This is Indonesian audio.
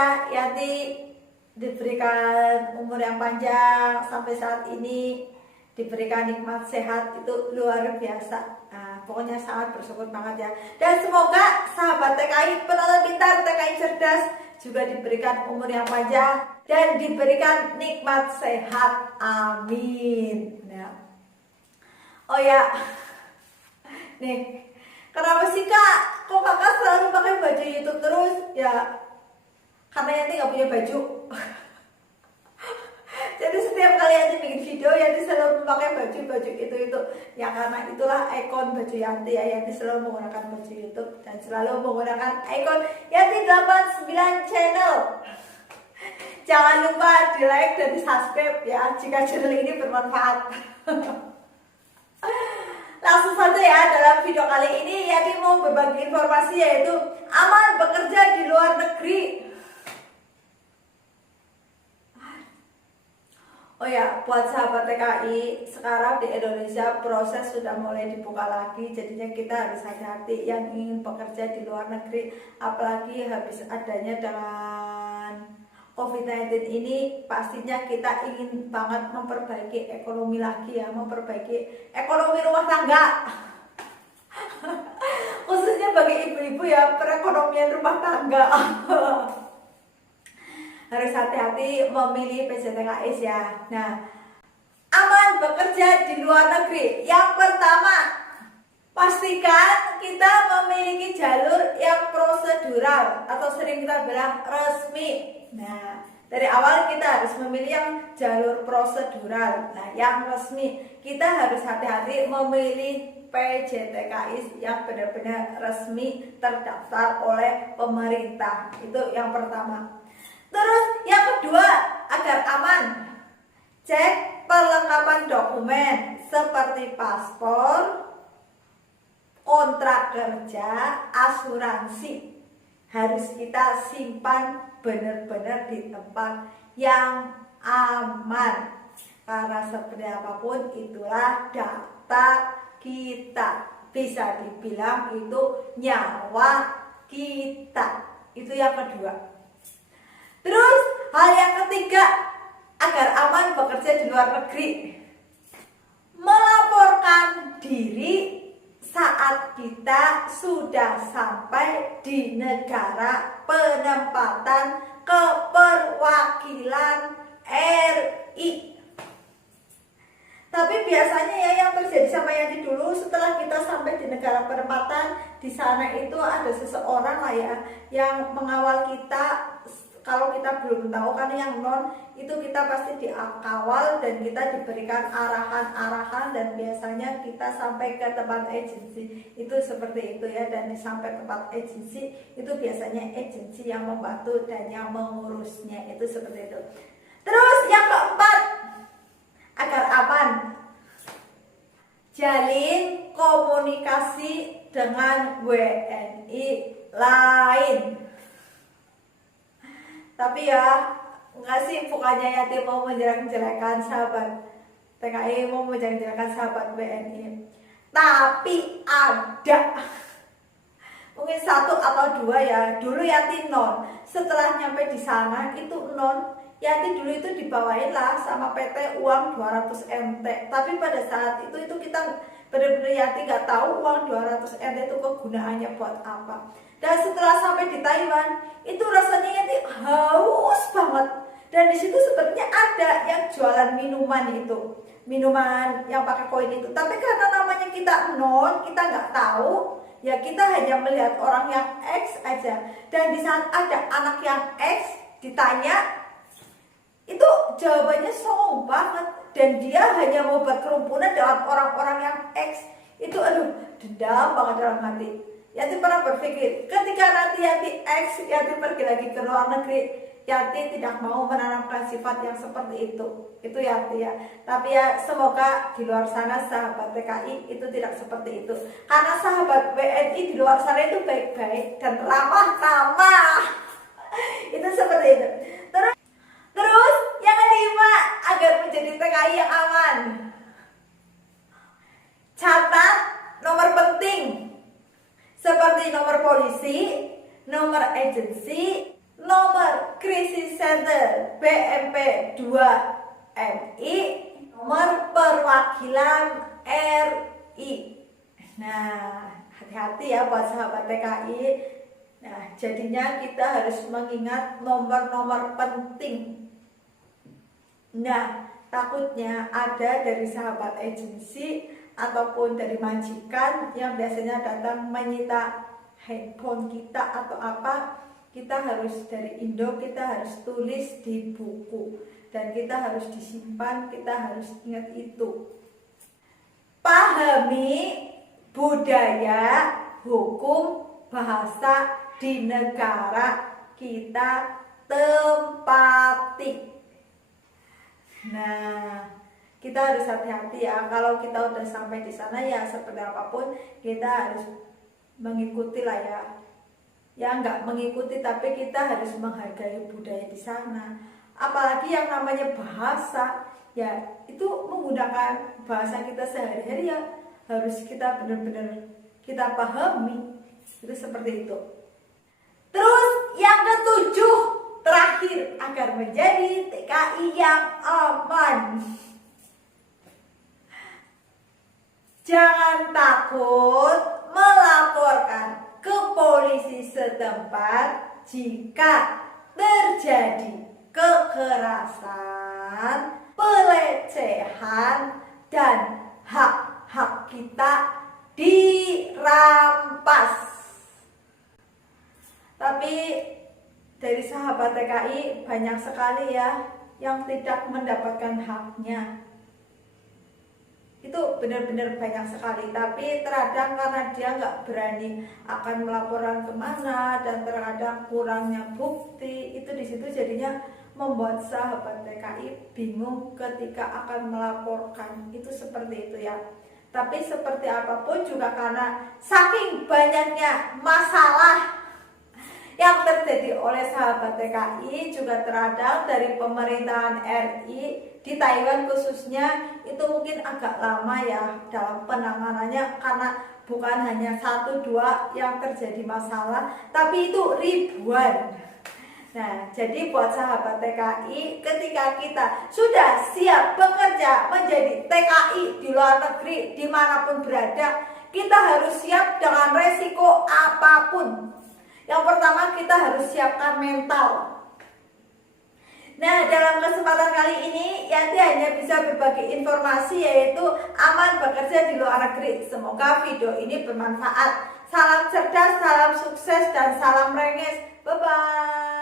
ya, Yanti diberikan umur yang panjang sampai saat ini, diberikan nikmat sehat, itu luar biasa. Nah, pokoknya sangat bersyukur banget ya. Dan semoga sahabat TKI, penonton pintar, TKI cerdas juga diberikan umur yang panjang dan diberikan nikmat sehat. Amin. Nah. Oh ya, nih, kenapa sih kak? Kok kakak selalu pakai baju YouTube terus? Ya, karena Yanti nggak punya baju. Jadi setiap kali Yanti bikin video, Yanti selalu memakai baju itu. Ya karena itulah ikon baju Yanti ya. Yanti selalu menggunakan baju YouTube dan selalu menggunakan ikon Yanti 89 channel. Jangan lupa di like dan di subscribe ya jika channel ini bermanfaat. Langsung saja ya, dalam video kali ini Yanti mau berbagi informasi yaitu aman bekerja di luar negeri. Oh ya, buat sahabat TKI, sekarang di Indonesia proses sudah mulai dibuka lagi, jadinya kita harus hati-hati yang ingin bekerja di luar negeri, apalagi habis adanya dengan COVID-19 ini, pastinya kita ingin banget memperbaiki ekonomi lagi ya, memperbaiki ekonomi rumah tangga. Khususnya bagi ibu-ibu ya, perekonomian rumah tangga. Harus hati-hati memilih PJTKS ya. Nah, aman bekerja di luar negeri. Yang pertama, pastikan kita memiliki jalur yang prosedural atau sering kita bilang resmi. Nah, dari awal kita harus memilih yang jalur prosedural. Nah, yang resmi. Kita harus hati-hati memilih PJTKS yang benar-benar resmi terdaftar oleh pemerintah. Itu yang pertama. Terus yang kedua, agar aman, cek perlengkapan dokumen seperti paspor, kontrak kerja, asuransi. Harus kita simpan benar-benar di tempat yang aman. Karena seperti apapun itulah data kita. Bisa dibilang itu nyawa kita. Itu yang kedua. Terus hal yang ketiga, agar aman bekerja di luar negeri, melaporkan diri saat kita sudah sampai di negara penempatan keperwakilan RI. Tapi biasanya ya yang terjadi sama Yanti dulu, setelah kita sampai di negara penempatan, di sana itu ada seseorang lah ya yang mengawal kita. Kalau kita belum tahu kan yang non itu kita pasti dikawal dan kita diberikan arahan-arahan, dan biasanya kita sampai ke tempat agensi itu seperti itu ya. Dan sampai tempat agensi itu biasanya agensi yang membantu dan yang mengurusnya, itu seperti itu. Terus yang keempat, agar aman, jalin komunikasi dengan WNI lain. Tapi ya, enggak sih, bukannya Yanti mau menjelek-jelekan sahabat TKI, mau menjelek-jelekan sahabat WNI. Tapi ada mungkin satu atau dua ya. Dulu Yanti non, setelah nyampe di sana itu non, Yanti dulu itu dibawain lah sama PT uang 200 MT. Tapi pada saat itu kita benar-benar Yanti nggak tahu uang 200 MT itu kegunaannya buat apa. Dan setelah sampai di Taiwan, itu rasanya Yanti haus banget. Dan di situ sebenarnya ada yang jualan minuman itu, minuman yang pakai koin itu. Tapi karena namanya kita non, kita nggak tahu, ya kita hanya melihat orang yang X aja. Dan di saat ada anak yang X ditanya, itu jawabannya songong banget. Dan dia hanya mau berkerumunan dengan orang-orang yang X. Itu aduh, dendam banget dalam hati. Yanti pernah berpikir, ketika nanti Yanti X, Yanti pergi lagi ke luar negeri, Yanti tidak mau menanamkan sifat yang seperti itu. Itu Yanti ya. Tapi ya semoga di luar sana sahabat PKI itu tidak seperti itu. Karena sahabat WNI di luar sana itu baik-baik dan ramah-tamah. Itu seperti itu. Terus yang kelima, agar menjadi TKI yang aman, catat nomor penting seperti nomor polisi, nomor agensi, nomor Center BMP 2 MI, nomor perwakilan RI. Nah, hati-hati ya buat sahabat TKI. Nah, jadinya kita harus mengingat nomor-nomor penting. Nah, takutnya ada dari sahabat agensi ataupun dari majikan yang biasanya datang menyita handphone kita atau apa. Kita harus dari Indo, kita harus tulis di buku dan kita harus disimpan, kita harus ingat itu. Pahami budaya, hukum, bahasa di negara kita tempati. Nah, kita harus hati-hati ya. Kalau kita udah sampai di sana ya seperti apapun kita harus mengikuti lah ya. Ya nggak mengikuti tapi kita harus menghargai budaya di sana. Apalagi yang namanya bahasa, ya itu menggunakan bahasa kita sehari-hari ya harus kita benar-benar kita pahami. Itu seperti itu. Terus yang ketujuh, terakhir, agar menjadi TKI yang aman. Jangan takut melaporkan ke polisi setempat jika terjadi kekerasan, pelecehan, dan hak-hak kita dirampas. Tapi dari sahabat TKI banyak sekali ya yang tidak mendapatkan haknya. Itu benar-benar banyak sekali. Tapi terkadang karena dia nggak berani akan melaporkan kemana dan terkadang kurangnya bukti, itu di situ jadinya membuat sahabat TKI bingung ketika akan melaporkan. Itu seperti itu ya. Tapi seperti apapun juga karena saking banyaknya masalah yang terjadi oleh sahabat TKI juga terkadang dari pemerintahan RI di Taiwan khususnya itu mungkin agak lama ya dalam penanganannya karena bukan hanya 1-2 yang terjadi masalah tapi itu ribuan. Nah, jadi buat sahabat TKI ketika kita sudah siap bekerja menjadi TKI di luar negeri dimanapun berada, kita harus siap dengan resiko apapun. Yang pertama kita harus siapkan mental. Nah, dalam kesempatan kali ini Yanti hanya bisa berbagi informasi yaitu aman bekerja di luar negeri. Semoga video ini bermanfaat. Salam cerdas, salam sukses, dan salam renges. Bye-bye.